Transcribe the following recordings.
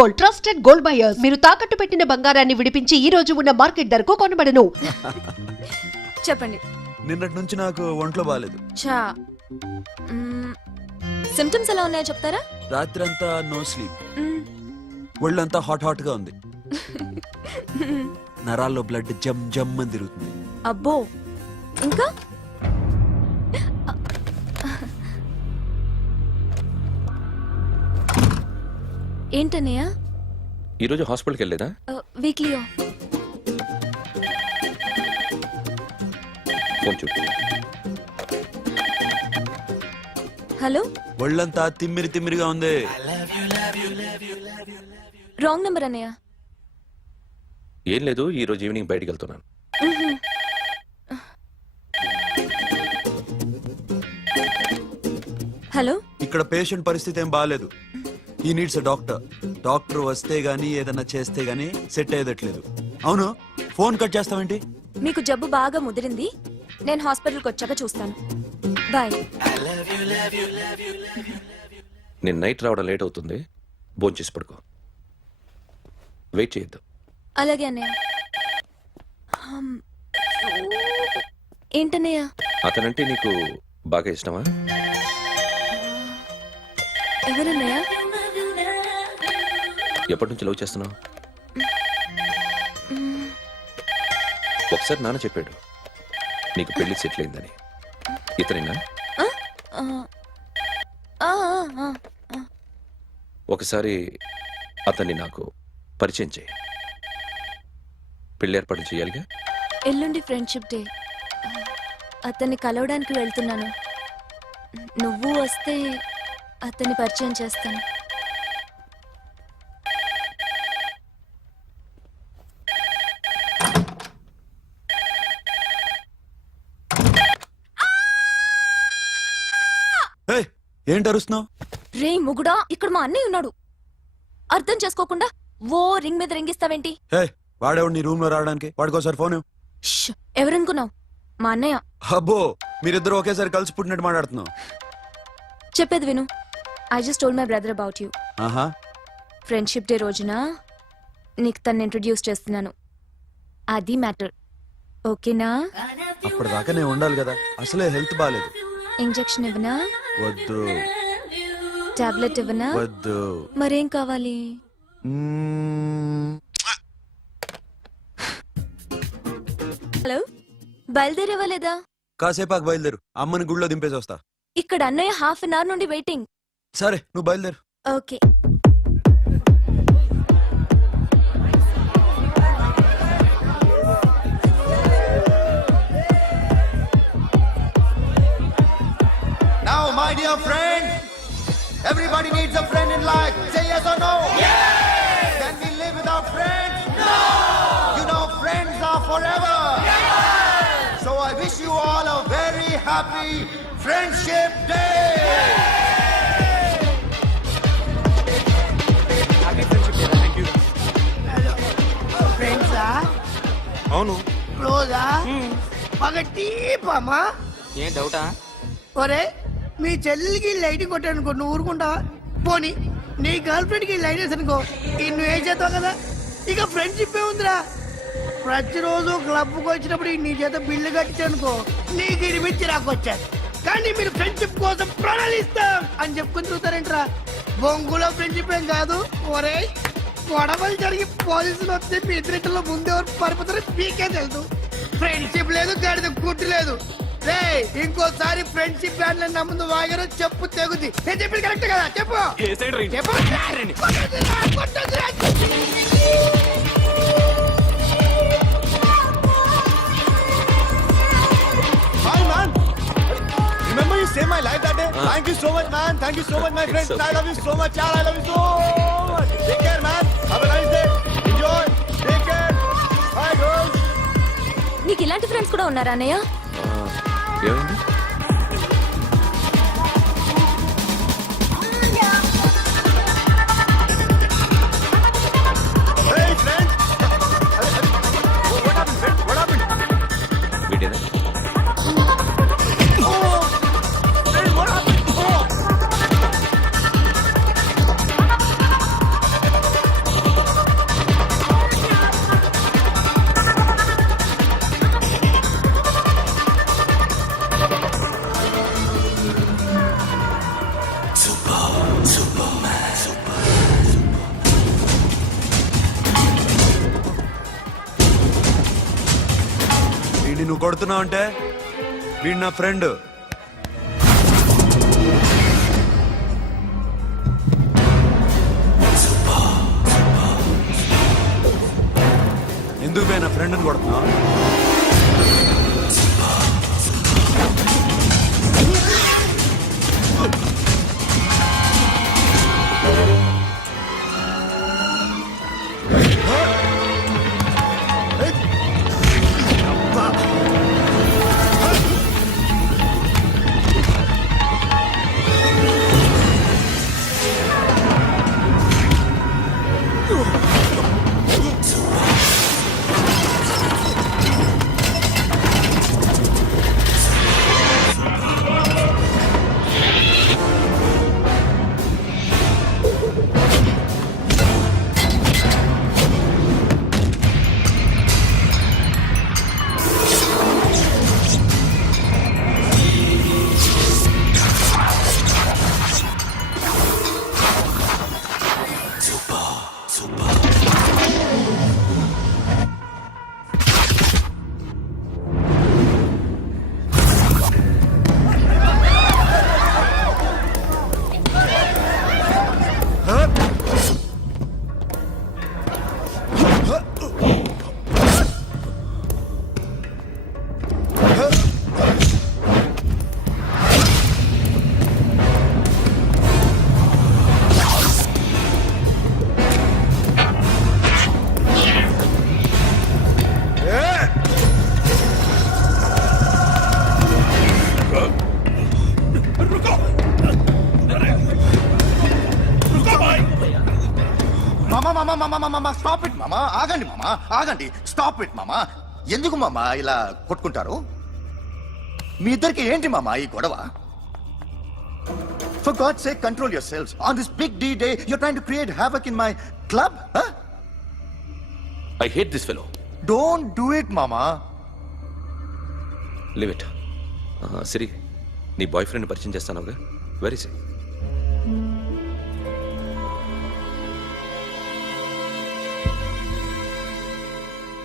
Gold, trusted gold buyers. మీరు తాకట్టు పెట్టిన బంగారాన్ని విడిపించి ఈ రోజు ఉన్న మార్కెట్ ధరకు కొనబడను. చెప్పండి. నిన్నటి నుంచి నాకు ఒంట్లో బాగాలేదు. చా సిమ్టమ్స్ ఎలా ఉన్నాయో చెప్తారా? రాత్రి అంతా నో స్లీప్, మ్మ్. ఒళ్ళంతా హాట్ గా ఉంది, నరాల్లో బ్లడ్ జమ్ జమ్ అని తిరుగుతుంది. అబ్బో, ఇంకా ఏంటన్నయ్య? ఈరోజు హాస్పిటల్కి వెళ్ళేదా? Weekly off. ఫోన్ చూడు. హలో, ఒళ్ళంతా తిమ్మిరిగా ఉంది. రాంగ్ నెంబర్ అన్నయ్య. ఏం లేదు, ఈరోజు ఈవినింగ్ బయటికి వెళ్తున్నాను. హలో, ఇక్కడ పేషెంట్ పరిస్థితి ఏం బాగాలేదు. ఈ నీడ్స్ డాక్టర్. డాక్టర్ వస్తే గానీ ఏదన్నా చేస్తే గానీ సెట్ అయ్యేదట్లేదు. అవును, ఫోన్ కట్ చేస్తావేంటి? మీకు జబ్బు బాగా ముదిరింది, నేను హాస్పిటల్కి వచ్చాక చూస్తాను. బాయ్. నేను నైట్ రావడం లేట్ అవుతుంది, భోంచేసి చేసి పడుకో. వెయిట్ చేయొద్దు. అలాగే అన్నయ్య. ఏంటన్నయ్య? అతనంటే నీకు బాగా ఇష్టమా? ఎవరన్నయ్య? ఎప్పటి నుంచి లవ్ చేస్తున్నావు? ఒకసారి నాన్న చెప్పాడు నీకు పెళ్లి సెటిల్ అయిందని. ఇతనేనా? ఒకసారి అతన్ని నాకు పరిచయం చేయి. పెళ్లి ఏర్పాటు చేయాలిగా. ఎల్లుండి ఫ్రెండ్షిప్ డే, అతన్ని కలవడానికి వెళ్తున్నాను. నువ్వు వస్తే అతన్ని పరిచయం చేస్తాను. ఏంటి అరుస్తున్నావు? రే ముగుడా, ఇక్కడ మా అన్నయ్య ఉన్నాడు. అర్థం చేసుకోకుండా ఓ రింగ్ మీద రింగిస్తావేంటి? వాడేవాడు నీ రూమ్ లో రావడానికి? వాడికోసారి ఫోన్. ఎవరనుకున్నావు? మా అన్నయ్య. అబ్బో, మీరిద్దరు ఒకేసారి కలిసి పుట్టినట్టు మాట్లాడుతున్నావు. చెప్పేది విను. I just told my brother about you. ఆహా, ఫ్రెండ్షిప్ డే రోజున నీకు తను ఇంట్రొడ్యూస్ చేస్తున్నాను. అది మ్యాటర్. ఓకేనా? అప్పటిదాకా నేను ఉండాలి కదా, అసలే హెల్త్ బాగాలేదు. ఇంజెక్షన్ ఇవ్వనా? వద్దు. టాబ్లెట్ ఇవ్వనా? వద్దు. మరేం కావాలి? హలో, బయలుదేరేవా లేదా? కాసేపాకు బయలుదేరు, అమ్మని గుళ్ళో దింపేసి వస్తా. ఇక్కడ అన్నయ్య హాఫ్ అన్ అవర్ నుండి వెయిటింగ్. సరే, నువ్వు బయలుదేరు. Okay. Now, my dear friends, everybody needs a friend in life. Say yes or no? Yes! Can we live without friends? No! You know, friends are forever. Yes! So I wish you all a very happy Friendship Day! Happy Friendship Day, thank you. Friends, అవును. close, బాగా deep అమ్మా. ఏం డౌటా? ఒరే, మీ చెల్లెలికి light కొట్టానుకో, నువ్వు ఊరుకుంటావా? పోనీ నీ గర్ల్ ఫ్రెండ్ కి లైట్ వేసి అనుకో, నువ్వు ఏం చేస్తావు కదా. ఇక ఫ్రెండ్షిప్ ఏ ఉందిరా. ప్రతిరోజు క్లబ్కి వచ్చినప్పుడు నీ చేత బిల్లు కట్టించనుకో, నీకు ఇరిమిచ్చి రాకొచ్చాను. కానీ మీరు ఫ్రెండ్షిప్ కోసం ప్రణాళిస్తాం అని చెప్పుకుని తిరుగుతారేంట్రా? బొంగులో ఫ్రెండ్షిప్ ఏం కాదు. ఒరే, గొడవలు జరిగి పోలీసులు వస్తే మీ ఇద్దరిలో ముందెవరు పరిపోతారో మీకే తెలుసు. ఫ్రెండ్షిప్ లేదు, గాడిద గుడ్డు లేదు. రే, ఇంకోసారి ఫ్రెండ్షిప్ బ్యాండ్ నా ముందు వాగారు చెప్పు తెగుద్ది. నేను చెప్పింది కరెక్ట్ కదా? చెప్పు చెప్పు. Hi, man! Remember you saved my life that day? Thank you so much, man. Thank you so much, my friend. okay. I love you so much, yaar. I love you so much. Take care, man. Have a nice day. Enjoy. Take care. Bye, girls. నీకు ఇలాంటి friends కూడా ఉన్నారా అన్నయ్య? ఏమైంది? Hey, friend. What happened, friend? What happened? వీడేనా? Oh! Friend, what happened? Oh! నువ్వు కొడుతున్నావు అంటే వీడు నా ఫ్రెండ్. ఎందుకు పోయి నా ఫ్రెండ్ని కొడుతున్నావు? మామా స్టాప్ ఇట్ మామా, ఆగండి మామా, ఆగండి, స్టాప్ ఇట్ మామా. ఎందుకు మామా ఇలా కొట్టుకుంటారు? మీ ఇద్దరికి ఏంటి మామా ఈ గొడవ? For God's sake, control yourselves. On this big D day, you're trying to create havoc in my club? Huh? I hate this fellow. Don't do it, mama. Leave it. Siri, నీ బాయ్ ఫ్రెండ్ పరిచయం చేస్తానుగా. Very సే.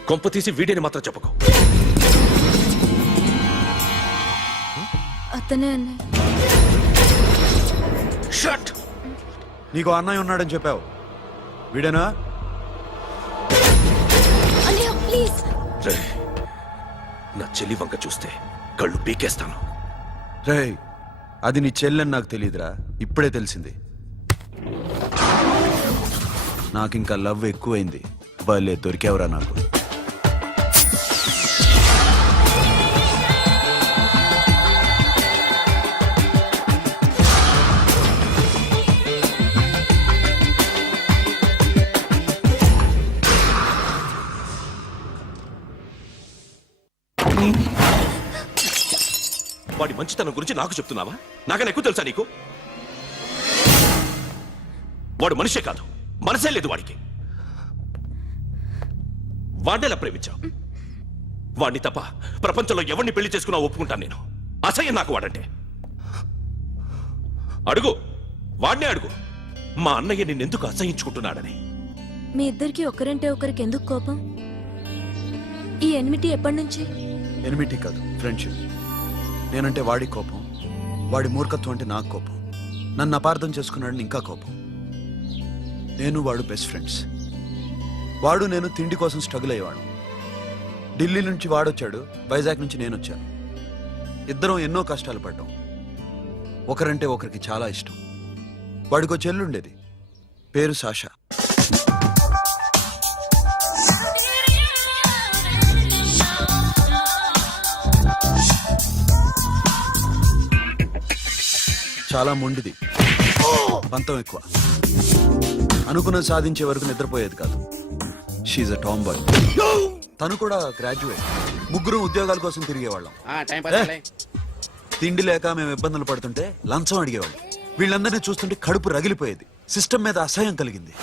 కొంప తీసి వీడియోని మాత్రం చెప్పకు. అతనే అన్నయ్య. Shut. నీకు అన్నయ్య ఉన్నాడని చెప్పావు, వీడేనా? అన్నయ్య ప్లీజ్. రే, నా చెల్లి వంక చూస్తే కళ్ళు పీకేస్తాను. రేయ్, అది నీ చెల్లెని నాకు తెలియదురా, ఇప్పుడే తెలిసింది. నాకింకా లవ్ ఎక్కువైంది. భలే దొరికావురా నాకు. వాడి మంచితనం గురించి నాకు చెప్తున్నావా? నాకన్నా ఎక్కువ తెలుసా నీకు? వాడు మనిషే కాదు, మనసే లేదు వాడికి. వాడినేలా ప్రేమించావు? వాడిని తప్ప ప్రపంచంలో ఎవరిని పెళ్లి చేసుకున్నా ఒప్పుకుంటాను నేను. అసహ్యం నాకు వాడంటే. అడుగు, వాడినే అడుగు, మా అన్నయ్య నిన్నెందుకు అసహించుకుంటున్నాడని. మీ ఇద్దరికి ఒకరంటే ఒకరికి ఎందుకు కోపం? ఈ ఎనిమిటి ఎప్పటి నుంచి? ఎనిమిటీ కాదు, ఫ్రెండ్షిప్. నేనంటే వాడి కోపం, వాడి మూర్ఖత్వం అంటే నాకు కోపం. నన్ను అపార్థం చేసుకున్నాడని ఇంకా కోపం. నేను వాడు బెస్ట్ ఫ్రెండ్స్. వాడు నేను తిండి కోసం స్ట్రగుల్ అయ్యేవాడు. ఢిల్లీ నుంచి వాడొచ్చాడు, వైజాగ్ నుంచి నేను వచ్చాను. ఇద్దరం ఎన్నో కష్టాలు పడ్డాం. ఒకరంటే ఒకరికి చాలా ఇష్టం. వాడికో చెల్లుండేది, పేరు సాషా. చాలా మొండిది, పంతం ఎక్కువ. అనుకున్నది సాధించే వరకు నిద్రపోయేది కాదు. She a tomboy. తను కూడా గ్రాడ్యుయేట్. ముగ్గురు ఉద్యోగాల కోసం తిరిగేవాళ్ళం. తిండి లేక మేము ఇబ్బందులు పడుతుంటే లంచం అడిగేవాళ్ళం. వీళ్ళందరినీ చూస్తుంటే కడుపు రగిలిపోయేది. సిస్టమ్ మీద అసహ్యం కలిగింది.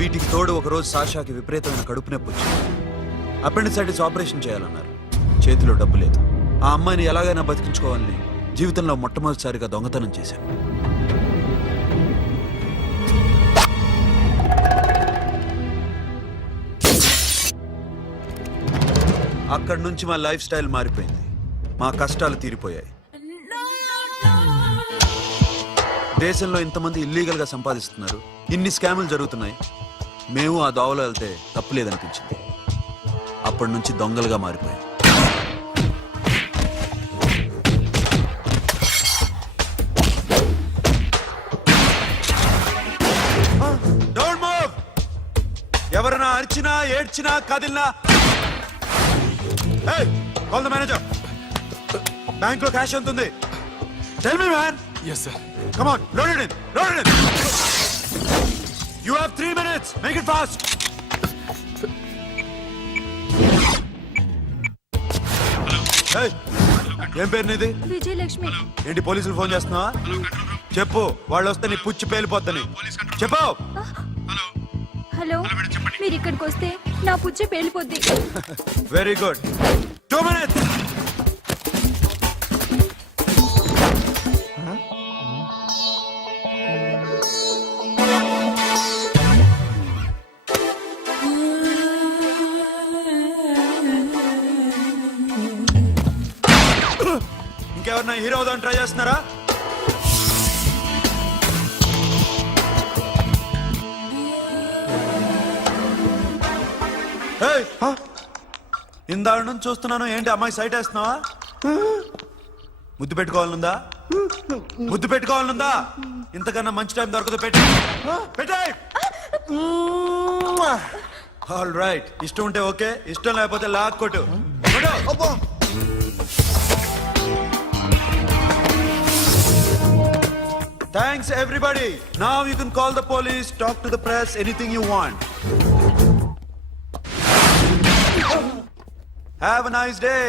వీటికి తోడు ఒకరోజు సాషాకి విపరీతమైన కడుపు నొప్పి వచ్చింది. అపెండిసైటిస్ ఆపరేషన్ చేయాలన్నారు. చేతిలో డబ్బు లేదు. ఆ అమ్మాయిని ఎలాగైనా బతికించుకోవాలని జీవితంలో మొట్టమొదటిసారిగా దొంగతనం చేశాను. అక్కడి నుంచి మా లైఫ్ స్టైల్ మారిపోయింది. మా కష్టాలు తీరిపోయాయి. దేశంలో ఇంతమంది ఇల్లీగల్ గా సంపాదిస్తున్నారు, ఇన్ని స్కాములు జరుగుతున్నాయి. మేము ఆ దోవలో వెళ్తే తప్పులేదనిపించింది. అప్పటి నుంచి దొంగలుగా మారిపోయాం. Don't move! ఎవరైనా అరిచినా ఏడ్చినా కదిలినా కాల్ ద మేనేజర్. బ్యాంక్ లో క్యాష్ ఎంత ఉంది? Tell me man. Yes sir. Come on, load it in. Load it in. You have 3 minutes. Make it fast. Hey, ఏం పేరు నీది? విజయలక్ష్మి. ఏంటి పోలీసులు ఫోన్ చేస్తున్నావా? చెప్పు, వాళ్ళు వస్తే నీ పుచ్చి పేలిపోద్దని చెప్పు. హలో, మీరు ఇక్కడికి వస్తే నా పుచ్చే పేలిపోద్ది. Very good. 2 minutes. ఇంకెవరన్నా హీరో అవుదాం ట్రై చేస్తున్నారా? ఇందాక నుంచి చూస్తున్నాను, ఏంటి అమ్మాయి సైట్ వేస్తున్నావా? ముద్దు పెట్టుకోవాలనుందా? ముద్దు పెట్టుకోవాలనుందా? ఇంతకన్నా మంచి టైం దొరకదు. పెట్టే. ఆల్ రైట్, ఇష్టం ఉంటే ఓకే, ఇష్టం లేకపోతే లాక్కొట్టు. Thanks everybody. Now you can call the police, talk to the press, anything you want. Have a nice day.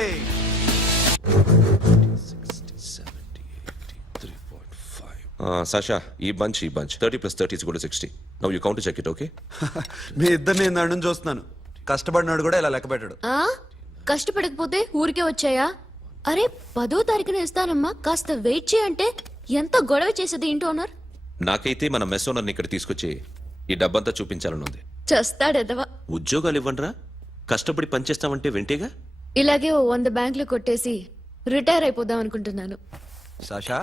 'Sasha, ఈ bunch 30 plus 30 is equal to 60. Now you count to check it, okay? మీ ఇద్దరిని నేను అడ్డం చూస్తున్నాను. కష్టపడినాడు కూడా ఇలా లెక్క పెట్టాడు. కష్టపడకపోతే ఊరికే వచ్చాయా? అరే 10వ తారీఖున ఇస్తానమ్మా, కాస్త వెయిట్ చేయంటే ఎంత గొడవ చేసేది ఇంటి ఓనర్. నాకైతే మన మెస్ ఓనర్ని ఇక్కడ తీసుకొచ్చి ఈ డబ్బంతా చూపించాలని ఉంది. చస్తాడెదవా. ఉద్యోగాలు ఇవ్వండిరా, కష్టపడి పనిచేస్తామంటే వింటేగా. ఇలాగే ఓ 100 బ్యాంకులు కొట్టేసి రిటైర్ అయిపోదాం అనుకుంటున్నాను. Sasha?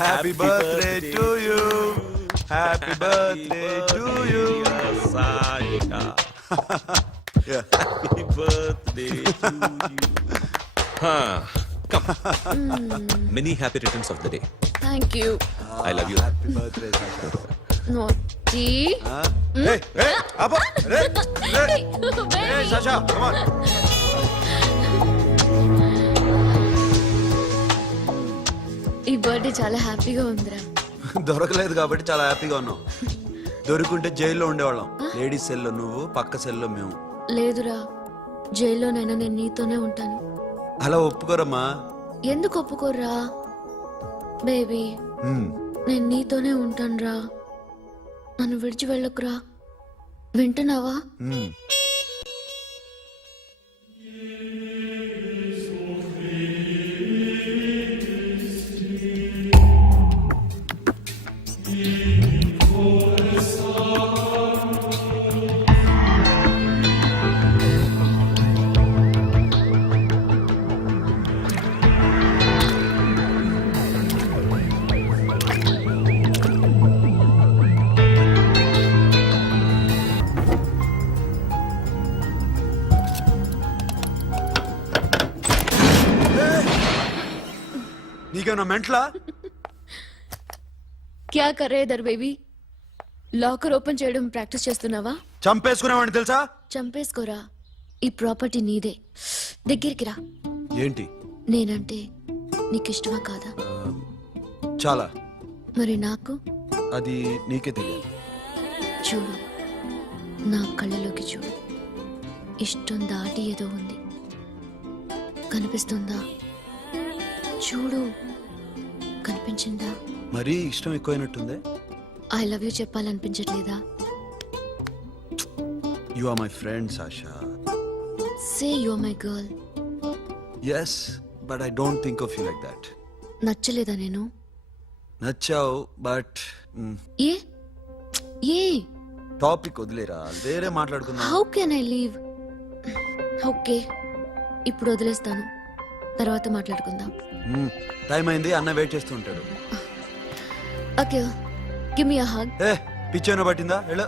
Happy birthday to you. Happy birthday to you. Sasha. Yeah. Happy birthday to you. Come. Many happy returns of the day. Thank you. I love you. Happy birthday, Sasha. నోటి. Hey, hey, Abba. Hey, hey. Hey, Sasha, come on. ఈ birthday చాలా హ్యాపీగా ఉందిరా. దొరకలేదు కాబట్టి చాలా హ్యాపీగా ఉన్నాం. దొరుకుంటే జైల్లో ఉండేవాళ్ళం. లేడీస్ సెల్లో నువ్వు, పక్క సెల్లో మేము. లేదురా, జైల్లోనైనా నేను నీతోనే ఉంటాను. అలా ఒప్పుకోరమ్మా. ఎందుకు ఒప్పుకోర్రా బేబీ? నేను నీతోనే ఉంటానురా, నన్ను విడిచి వెళ్ళకురా. వింటున్నావా? నీకేమన్నా మెంట్లా? క్యా కర్ రే ఇధర్ బేబీ? లాకర్ ఓపెన్ చేయడం ప్రాక్టీస్ చేస్తున్నావా? చంపేసుకునేవాడిని తెలుసా? చంపేసుకోరా, ఈ ప్రాపర్టీ నీదే. దగ్గరికి రా. ఏంటి? నేనంటే నీకు ఇష్టమా కాదా? చాలా. మరి నాకు? అది నీకే తెలియాలి. చూడు, నా కళ్ళలోకి చూడు. ఇష్టం దాటి ఏదో ఉంది, కనిపిస్తుందా? చూడు, కనిపించిందా? మరీ ఇష్టం ఎక్కువైనట్టుందే. ఐ లవ్ యూ చెప్పాలనిపించట్లేదా? You are my friend Sasha. Say you are my girl. Yes, but I don't think of you like that. నచ్చలేదా నేను? నచ్చావు, బట్ ఏ ఏ టాపిక్ వదిలేరా, వేరే మాట్లాడుకుందాం. How can I leave? Okay ఇప్పుడు వదిలేస్తాను, తర్వాత మాట్లాడుకుందాం. టైం అయింది, అన్న వెయిట్ చేస్తూ ఉంటాడు. Okay give me a hug. ఏ పిచ్చేనా పట్టిందా? ఎలా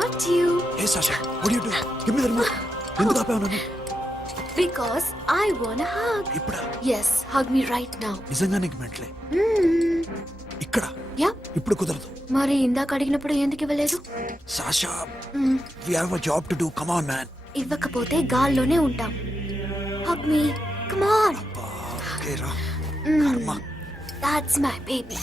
Not you. ఏ Sasha, what are you doing? Give me the remote. ఎందుకు ఆపావు నన్ను? Because I want a hug. ఇప్పుడా? Yes, hug me right now. నిజంగా నీకు మెంటలే? ఇక్కడ Yeah. ఇప్పుడు కుదరదు. మరి ఇందాక అడిగినప్పుడు ఎందుకు ఇవ్వలేదు? Sasha, we have a job to do. Come on, man. ఇవ్వకపోతే గాల్లోనే ఉంటాం. Hug me. Come on. Okay, రా. కర్మ. That's my baby.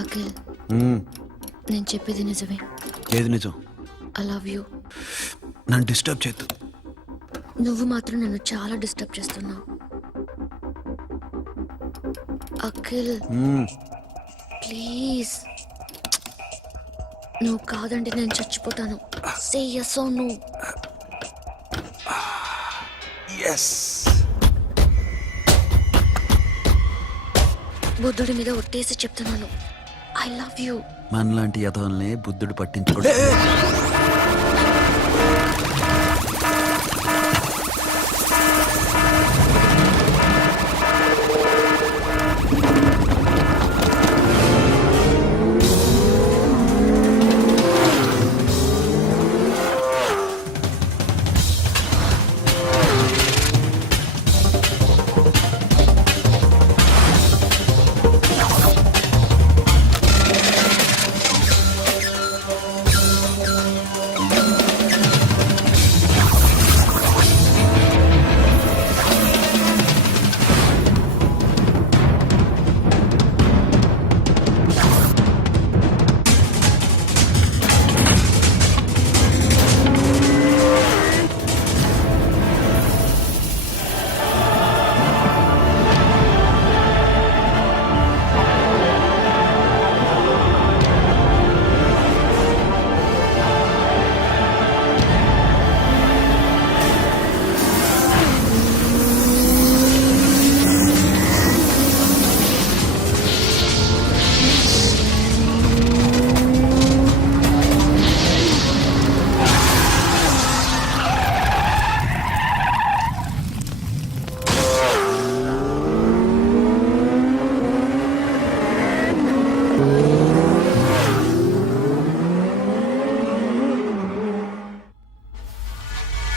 అఖిల్, నేను చెప్పేది నిజమే. ఏది నిజం? I love you. నన్ను డిస్టర్బ్ చేయొద్దు. నువ్వు మాత్రం నన్ను చాలా డిస్టర్బ్ చేస్తున్నావు. అఖిల్ ప్లీజ్, నువ్వు కాదంటే నేను చచ్చిపోతాను. సే yes or no. ఎస్. బుద్ధుడి మీద ఒట్టేసి చెప్తున్నాను, ఐ లవ్ యూ. మనలాంటి యథోల్ని బుద్ధుడు పట్టించుకోడు.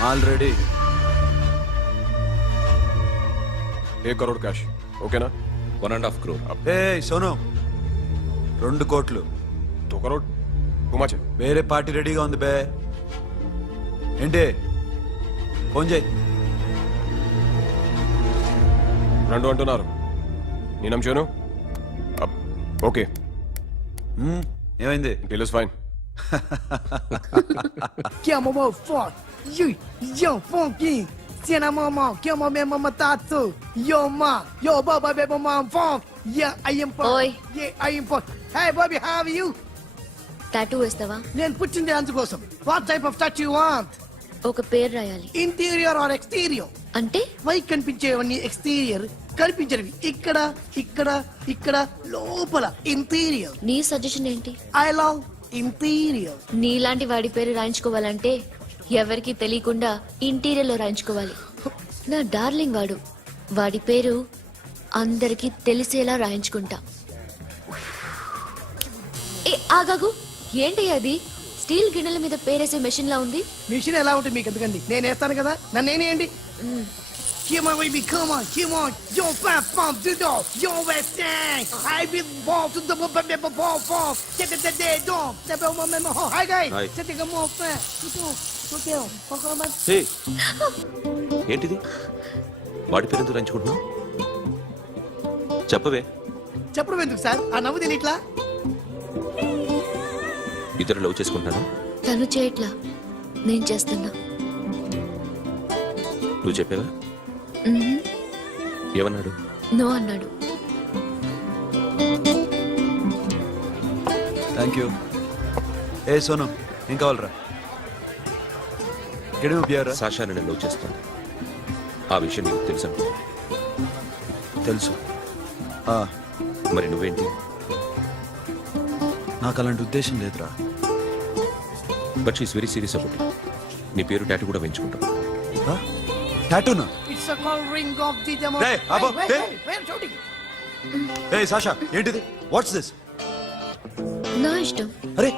ఆల్రెడీ 1 crore క్యాష్ ఓకేనా? 1.5 crore. ఏ సోను, 2 కోట్లు. 2 crore టూ మచ్. వేరే పార్టీ రెడీగా ఉంది బే. ఏంటి? ఫోన్ చేయి. 2 అంటున్నారు, నేను నమ్మాను. ఓకే, ఏమైంది? Deal is fine. Que é mamão forte. Yo, funky. Cena mamão, que é mamão mamão tatu. Yo, ma. Yo, baba, baby, mom, funk. Yeah, I am funk. Oi. Yeah, I am funk. Hey, Bobby, how are you? Tattoo వేస్తావా? నేను పుట్టింది అందుకోసం. What type of tattoo you want? ఒక పేరు రాయాలి. Interior or exterior? అంటే పైకి కనిపించేవన్నీ exterior, కనిపించేవి ఇక్కడ ఇక్కడ ఇక్కడ లోపల ఇంటీరియర్. నీ సజెషన్ ఏంటి? I love interior. నీలాంటి వాడి పేరు రాయించుకోవాలంటే ఎవరికి తెలియకుండా ఇంటీరియర్ లో రాయించుకోవాలి. నా డార్లింగ్ వాడు, వాడి పేరు అందరికి తెలిసేలా రాయించుకుంటా. ఏ ఆగాగు, ఏంటి అది? స్టీల్ గిన్నెల మీద పేరేసే మెషిన్ లా ఉంది. మిషన్ ఎలా ఉంటుంది మీకు ఎందుకండి, నేను వేస్తాను కదా, నన్ను నేనేయండి. Come on, baby, come on, come on. Yo, fat pump, do do. Yo, West End. I will ball to the ball, ball. Get the day, dog. The bell, my Hi, guys. Hi. Set the more fat. Okay, హే, ఏంటిది? వాడి పేరు ఎందుకు రంచుకుంటున్నావు? చెప్పవే. చెప్పడం ఎందుకు sir, ఆ నవ్వు తెలియట్లా? ఇద్దరు లవ్ చేసుకుంటాను. తను చేయట్లా, నేను చేస్తున్నా. నువ్వు చెప్పావా? ఏమన్నాడు? నో అన్నాడు. Thank you. ఏ సోను, ఏం కావాలరా? గడిమ ప్యారా? సాషాని నేను లవ్ చేస్తాను. ఆ విషయం నీకు తెలుసా? తెలుసు. మరి నువ్వేంటి? నాకు అలాంటి ఉద్దేశం లేదురా. But she's very serious about it. నీ పేరు టాటూ కూడా వేయించుకుంటాం. టాటూనా? It's a call ring of the demo. Hey, Abo, hey. Where shooting? ఏ సాషా, ఏంటిది? What's this? నా ఇష్టం. అరే